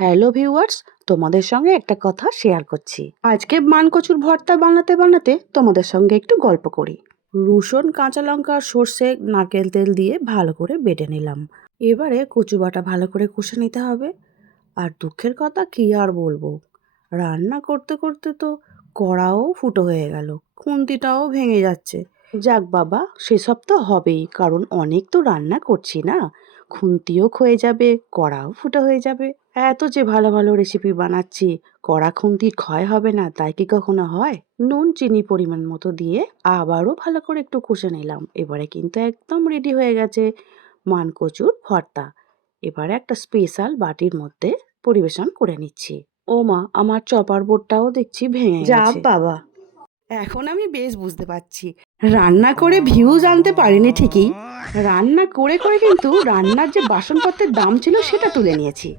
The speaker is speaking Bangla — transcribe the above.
হ্যালো ভিউয়ার্স, তোমাদের সঙ্গে একটা কথা শেয়ার করছি। আজকে মানকচুর ভর্তা বানাতে বানাতে তোমাদের সঙ্গে একটু গল্প করি। রসুন, কাঁচা লঙ্কা, সর্ষে, নারকেল তেল দিয়ে ভালো করে বেটে নিলাম। এবারে কচু বাটা ভালো করে কষে নিতে হবে। আর দুঃখের কথা কি আর বলবো, রান্না করতে করতে তো কড়াও ফুটো হয়ে গেল, খুন্তিটাও ভেঙে যাচ্ছে। যাক বাবা, সেসব তো হবেই, কারণ অনেক তো রান্না করছি না। খুন্তিও ক্ষয়ে যাবে, কড়াও ফুটো হয়ে যাবে। এত যে ভালো ভালো রেসিপি বানাচ্ছি, কড়া খুন্তি ক্ষয় হবে না তাই কি কখনো হয়? নুন চিনি পরিমাণ মতো দিয়ে আবারও ভালো করে একটু কষে নিলাম। এবারে কিন্তু একদম রেডি হয়ে গেছে মানকচুর ভর্তা। এবারে একটা স্পেশাল বাটির মধ্যে পরিবেশন করে নিচ্ছি। ও মা, আমার চপার বোর্ডটাও দেখছি ভেঙে যা গেছে। বাবা, এখন আমি বেশ বুঝতে পারছি, রান্না করে ভিউজ আনতে পারিনি ঠিকই, রান্না করে করে কিন্তু রান্নার যে বাসনপত্রের দাম ছিল সেটা তুলে নিয়েছি।